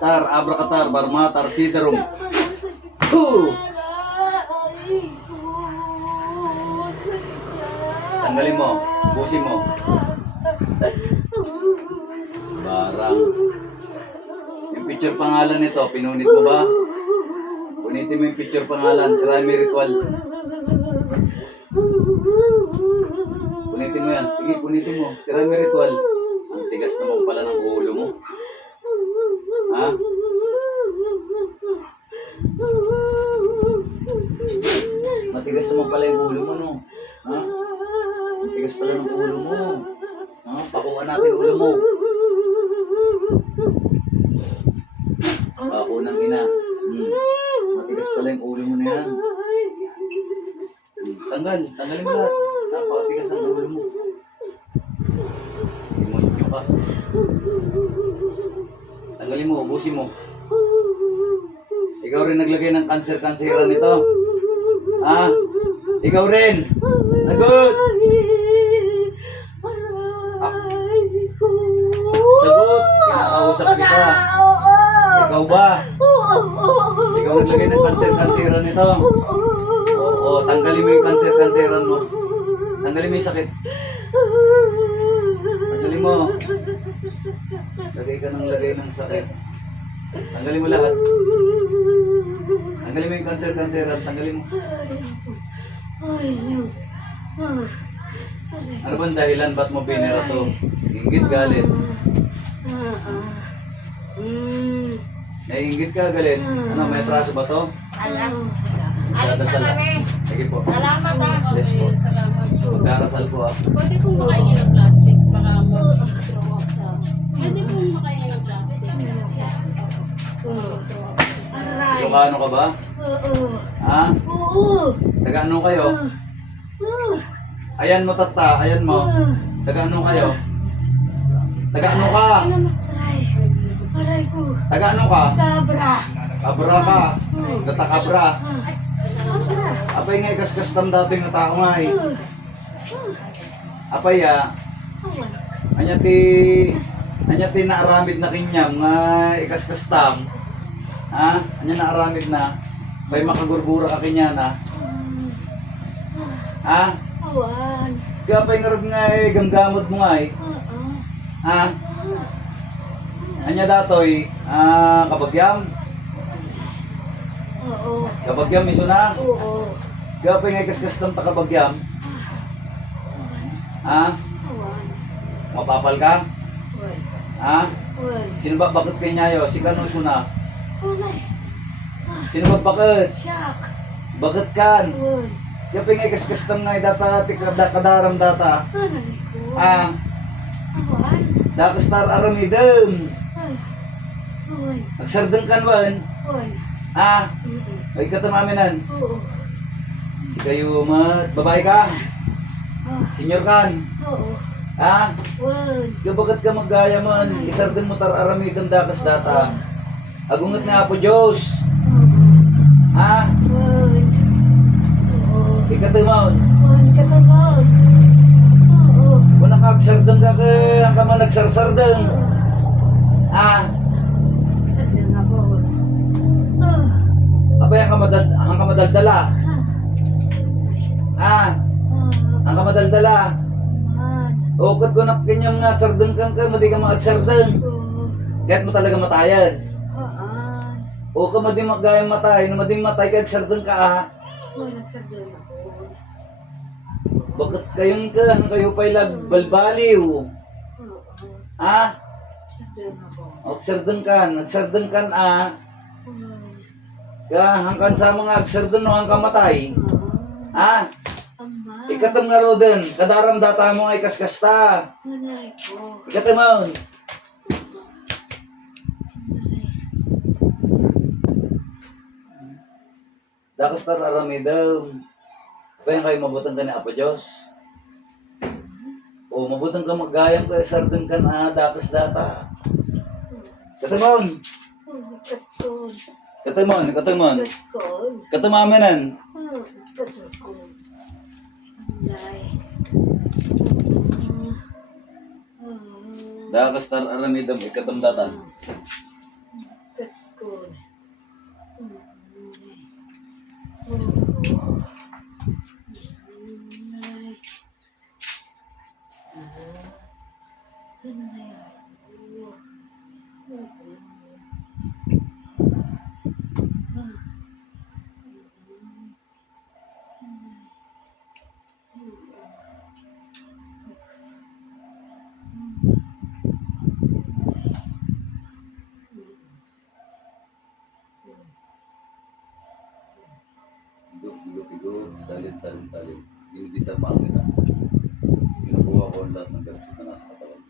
Tar, abrakatar, barmatar, sidarum. Sakit Huh! Aray ko. Sakit yan. Tanggalin mo. Busin mo. Barang. Yung picture pangalan nito, pinunit mo ba? Punitin mo yung picture pangalan. Ceramic ritual. Punitin mo yan. Sige, punitin mo. Ceramic ritual. Ang tigas naman pala ng ulo mo. Ha? Matigas naman pala yung ulo mo, no? Ha? Matigas pala ng ulo mo. Ha? Pakuha natin ulo mo. Pako ng ina. Matigas pala yung ulo mo na yan. Tanggalin mo lahat. Napakatigas ang ulo mo. Demonyo ka. Tanggalin mo, ubusin mo. Ikaw rin naglagay ng cancer-canceran nito. Ha? Ikaw rin. Sagot! Aray ko. Sagot! Kinakausap kita. Ikaw ba? Ikaw naglagay ng cancer-canceran nito. Oo, tanggalin mo yung cancer-canceran mo. Tanggalin mo yung sakit. Tanggalin mo. Lagay ka ng lagay ng sakit. Tanggalin mo lahat. Tanggalin mo yung cancer-canceran. Tanggalin mo. Ano bang dahilan? Ba't mo binira to? Inggit, galit. Naiinggit ka, galit. Ano, may atraso ba to? Alis na kami. Sige po. Salamat ah. Bless po. Salamat po. Magdarasal po ah. Pwede pong makainin ng plastic para mag-throw up sa... Pwede pong makainin ng plastic. Ilocano ka ba? Ha? Taga-ano kayo? Ayan mo tata, ayan mo. Taga-ano kayo? Taga-ano ka? Aray ko. Taga-ano ka? Tabra. Abra ka. Tatakabra. Tabra. Apay nga ikaskas-tam dati nga tao nga eh. Apay anya ti naaramid na kinyam nga ikaskas-tam. Ha? Anya naaramid na. Bay makagurbura ka kinya na. Ha? Awan. Kapay nga rin nga eh, gamgamot mo nga eh. Ha? Anya datoy, kabagyam. Oo. Kabagyam iso na. Oo. Kapay nga ikaskas-tam ta kabagyam. Ha? Awan. Mapapal ka? Awan. Ha? Awan. Sino ba bakit kanyayo? Si Kano suna? Awan. Sino ba bakit? Siyak. Bakit kan? Awan. Kapay nga ikaskas-tam nga data, kadaram data. Aray ko. Ah, Awan. dakastar aramidem. Ay. Awan. Nagsardeng kanwan. Awan. Ah, ay katamaminan. Oo. Si kayo mat, babae ka? Senior kan? Oo. Ha? Awan. Bakit ka magaya man? Isardeng mo tar aramidem dakas data. Agungat nga po Diyos. Ha? Awan. Oo. Ikatimon. Awan. Katamon. Oo. Kung nakagsardeng ka ang kama nagsarsardeng. Ha? Sadang ako. Abay ang kamadaldala. Ha? Ang kamadaldala. Ukot ko na kanyang nga sardeng kang ka, madi ka maagsardeng. Kaya't mo talaga matayan. O ka madi magayang matay, na madi matay kag sardeng ka ha. Nagsadang ako. Bakit kayong ka, kayo pa'y balbaliw. Ha? Sadang ako. O nagsardeng kan ha. Ka, hangkan sa mga agsardeng no, hanggang matay. Ha? Ama. Ikatam nga roden, kadaram data mo ay kaskasta. Nanay ko. Ikatamon. Dakas tararamidam. Kaya kayo mabutang ka ni Apo Diyos. O mabutang ka magayam ka, sardeng ka na, dakas data. Katamon. Katon. Katamon. Katon. Katamamenan. Katon. Nanay. Dakas tararamidam, ikatam data. Higop, salin. Dinidisarmahan kita. Pinukuha ko ang lahat ng galit na nasa katawan.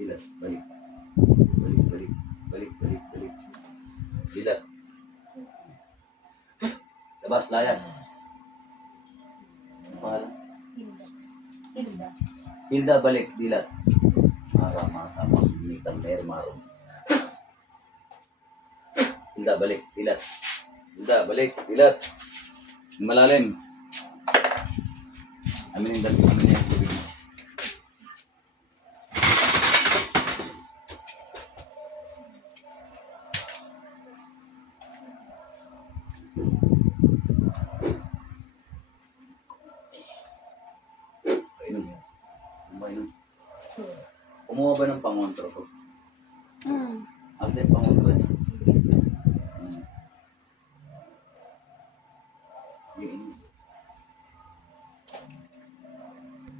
Dilat, balik. Balik. Dilat. Labas, layas. Ano pangalan? Hilda, balik, dilat. Mara, mata, makinitang mermaro. Hilda, balik, dilat. Hilda, balik, dilat. Malalim. Amin yung tubig. Painom. Kumuha ba ng pangontro ko? Asa yung pangontro niya?